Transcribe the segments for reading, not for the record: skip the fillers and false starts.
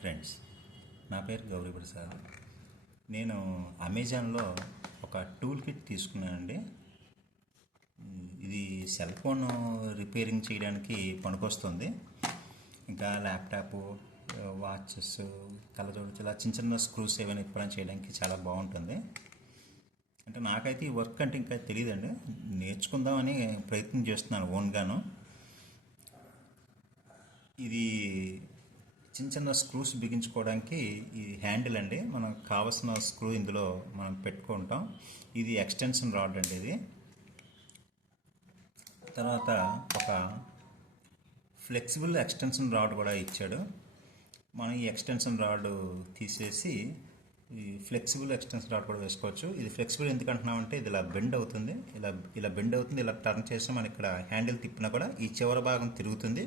Friends, నా పేరు గౌరీ ప్రసాద్. నేను అమెజాన్లో ఒక టూల్ కిట్ తీసుకున్నానండి. ఇది సెల్ ఫోన్ రిపేరింగ్ చేయడానికి పనికొస్తుంది. ఇంకా ల్యాప్టాప్, వాచెస్, కళ్ళజోడు ఇలా చిన్న చిన్న స్క్రూస్ ఏమైనా ఇప్పడం చేయడానికి చాలా బాగుంటుంది. అంటే నాకైతే ఈ వర్క్ అంటే ఇంకా తెలియదండి, నేర్చుకుందామని ప్రయత్నం చేస్తున్నాను ఓన్గాను. ఇది చిన్న చిన్న స్క్రూస్ బిగించుకోవడానికి ఈ హ్యాండిల్ అండి. మనకు కావాల్సిన స్క్రూ ఇందులో మనం పెట్టుకుంటాం. ఇది ఎక్స్టెన్షన్ రాడ్ అండి. ఇది తర్వాత ఒక ఫ్లెక్సిబుల్ ఎక్స్టెన్షన్ రాడ్ కూడా ఇచ్చాడు. మనం ఈ ఎక్స్టెన్షన్ రాడ్ తీసేసి ఈ ఫ్లెక్సిబుల్ ఎక్స్టెన్షన్ రాడ్ కూడా వేసుకోవచ్చు. ఇది ఫ్లెక్సిబుల్ ఎందుకు అంటున్నామంటే ఇది ఇలా బెండ్ అవుతుంది. ఇలా బెండ్ అవుతుంది. ఇలా టర్న్ చేసి మనం ఇక్కడ హ్యాండిల్ తిప్పినా కూడా ఈ చివరి భాగం తిరుగుతుంది.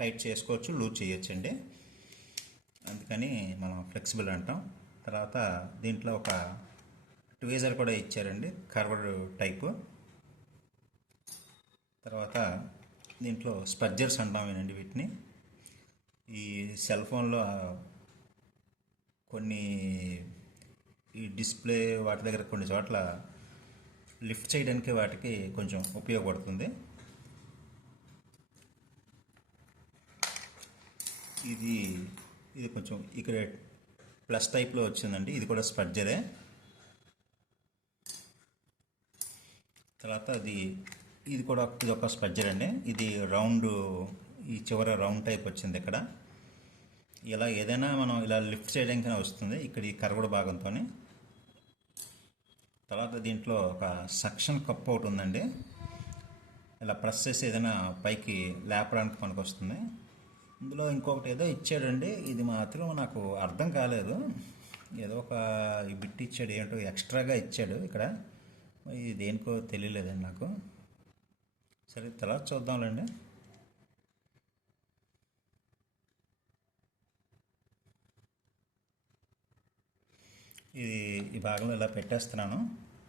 టైట్ చేసుకోవచ్చు, లూజ్ చేయొచ్చు అండి. అందుకని మనం ఫ్లెక్సిబుల్ అంటాం. తర్వాత దీంట్లో ఒక ట్వీజర్ కూడా ఇచ్చారండి, కర్వ్డ్ టైపు. తర్వాత దీంట్లో స్పర్జర్స్ అంటామేనండి వీటిని. ఈ సెల్ ఫోన్లో కొన్ని ఈ డిస్ప్లే వాటి దగ్గర కొన్ని చోట్ల లిఫ్ట్ చేయడానికి వాటికి కొంచెం ఉపయోగపడుతుంది. ఇది కొంచెం ఇక్కడ ప్లస్ టైప్లో వచ్చిందండి. ఇది కూడా స్పర్జరే. తర్వాత ఇది ఒక స్పర్జర్ అండి. ఇది రౌండ్, ఈ చివర రౌండ్ టైప్ వచ్చింది ఇక్కడ. ఇలా ఏదైనా మనం ఇలా లిఫ్ట్ చేయడానికి వస్తుంది ఇక్కడ ఈ కర్వ్డ్ భాగంతో. తర్వాత దీంట్లో ఒక సక్షన్ కప్ ఒకటి ఉందండి. ఇలా ప్రెస్ చేసి ఏదైనా పైకి లేపడానికి పనికి వస్తుంది. ఇందులో ఇంకొకటి ఏదో ఇచ్చాడండి, ఇది మాత్రం నాకు అర్థం కాలేదు. ఏదో ఒక బిట్ ఇచ్చాడు, ఏంటో ఎక్స్ట్రాగా ఇచ్చాడు ఇక్కడ. ఇది దేనికో తెలియలేదండి నాకు. సరే, తర్వాత చూద్దాంలేండి. ఈ భాగంలో ఇలా పెట్టేస్తున్నాను.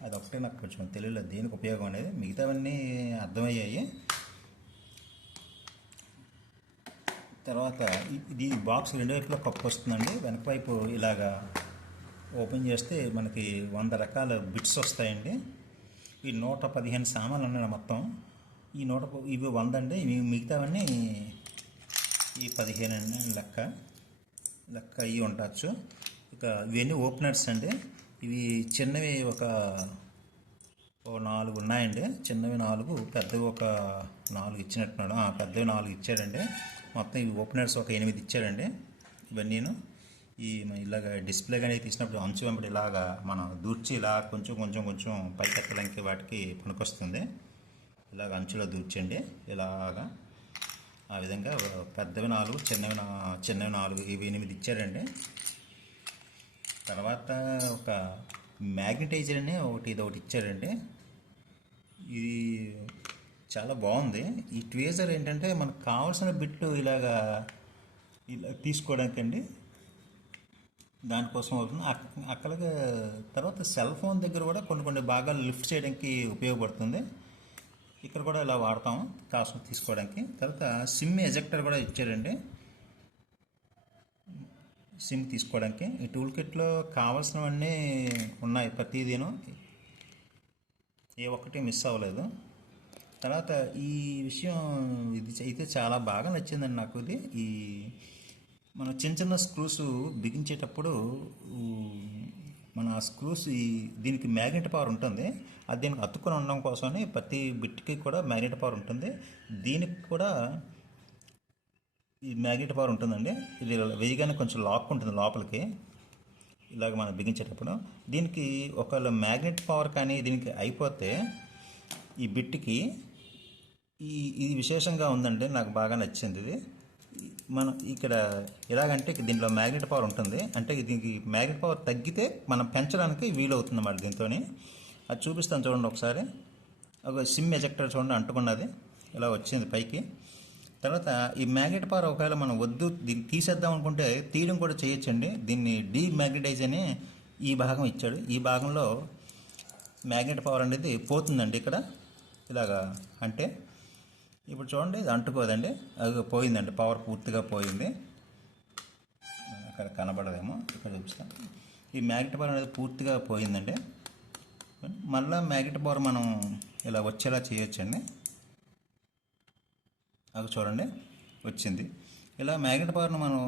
అదొకటే నాకు కొంచెం తెలియలేదు దేనికి ఉపయోగం అనేది. మిగతావన్నీ అర్థమయ్యాయి. తర్వాత ఇది బాక్స్ రెండు వైపులో కప్పు వస్తుందండి. వెనక వైపు ఇలాగా ఓపెన్ చేస్తే మనకి 100 రకాల బిట్స్ వస్తాయండి. ఈ 115 సామాన్లు ఉన్నాయి మొత్తం. ఇవి 100 అండి. ఇవి మిగతావన్నీ ఈ 15 అండి లెక్క అయ్యి ఉండొచ్చు. ఇక ఇవన్నీ ఓపెనర్స్ అండి. ఇవి చిన్నవి ఒక 4 ఉన్నాయండి. చిన్నవి 4, పెద్దవి ఒక 4 ఇచ్చినట్టున్నాడు. పెద్దవి 4 ఇచ్చాడండి. మొత్తం ఇవి ఓపెనర్స్ ఒక 8 ఇచ్చాడండి. ఇవన్నీను ఇలాగ డిస్ప్లే కానీ తీసినప్పుడు అంచు వెంబడి ఇలాగా మనం దూర్చి ఇలా కొంచెం పైకి ఎత్తడానికి వాటికి పనికొస్తుంది. ఇలాగ అంచులో దూర్చండి ఇలాగా. ఆ విధంగా పెద్దవి 4, చిన్నవి 4, ఇవి 8 ఇచ్చాడండి. తర్వాత ఒక మ్యాగ్నటైజర్ అని ఒకటి ఇచ్చాడండి. ఇది చాలా బాగుంది. ఈ ట్వీజర్ ఏంటంటే మనకు కావాల్సిన బిట్లు ఇలా తీసుకోవడానికి అండి, దానికోసం అవుతుంది. అక్కడికి తర్వాత సెల్ ఫోన్ దగ్గర కూడా కొన్ని భాగాలు లిఫ్ట్ చేయడానికి ఉపయోగపడుతుంది. ఇక్కడ కూడా ఇలా వాడతాం కావాల్సిన తీసుకోవడానికి. తర్వాత సిమ్ ఎజెక్టర్ కూడా ఇచ్చారండి, సిమ్ తీసుకోవడానికి. ఈ టూల్ కిట్లో కావాల్సినవన్నీ ఉన్నాయి, ప్రతిదీను, ఏ ఒక్కటి మిస్ అవ్వలేదు. తర్వాత ఈ విషయం ఇది అయితే చాలా బాగా నచ్చిందండి నాకు. ఇది మనం చిన్న స్క్రూస్ బిగించేటప్పుడు మన స్క్రూస్ దీనికి మ్యాగ్నెట్ పవర్ ఉంటుంది. అది దీనికి అతుక్కొని ఉండడం కోసమని ప్రతి బిట్కి కూడా మ్యాగ్నెట్ పవర్ ఉంటుంది. దీనికి కూడా ఈ మ్యాగ్నెట్ పవర్ ఉంటుందండి. ఇది వేయగానే కొంచెం లాక్ ఉంటుంది లోపలికి, ఇలాగ మనం బిగించేటప్పుడు. దీనికి ఒకవేళ మ్యాగ్నెట్ పవర్ కానీ దీనికి అయిపోతే ఈ బిట్కి ఇది విశేషంగా ఉందండి, నాకు బాగా నచ్చింది. ఇది మనం ఇక్కడ ఎలాగంటే దీంట్లో మ్యాగ్నెట్ పవర్ ఉంటుంది. అంటే దీనికి మ్యాగ్నెట్ పవర్ తగ్గితే మనం పెంచడానికి వీలవుతుంది అన్నమాట దీంతో. అది చూపిస్తాను చూడండి ఒకసారి. ఒక సిమ్ ఎజెక్టర్ చూడండి అంటుకున్నది ఇలా వచ్చింది పైకి. తర్వాత ఈ మ్యాగ్నెట్ పవర్ ఒకవేళ మనం వద్దు దీన్ని తీసేద్దాం అనుకుంటే తీయడం కూడా చేయొచ్చండి. దీన్ని డీమ్యాగ్నటైజ్ అని ఈ భాగం ఇచ్చాడు. ఈ భాగంలో మ్యాగ్నెట్ పవర్ అనేది పోతుందండి ఇక్కడ ఇలాగా. అంటే ఇప్పుడు చూడండి, ఇది అంటుకోదండి, అది పోయిందండి, పవర్ పూర్తిగా పోయింది. అక్కడ కనబడదేమో, ఇక్కడ చూపిస్తాను. ఈ మ్యాగ్నెట్ బార్ అనేది పూర్తిగా పోయిందండి. మళ్ళీ మ్యాగ్నెట్ బార్ మనం ఇలా వచ్చేలా చేయొచ్చండి. అది చూడండి వచ్చింది. ఇలా మ్యాగ్నెట్ బార్ను మనం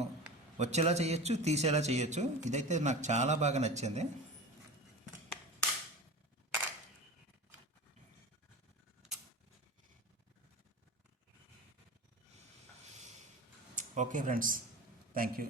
వచ్చేలా చేయొచ్చు, తీసేలా చేయొచ్చు. ఇదైతే నాకు చాలా బాగా నచ్చింది. Okay friends, thank you.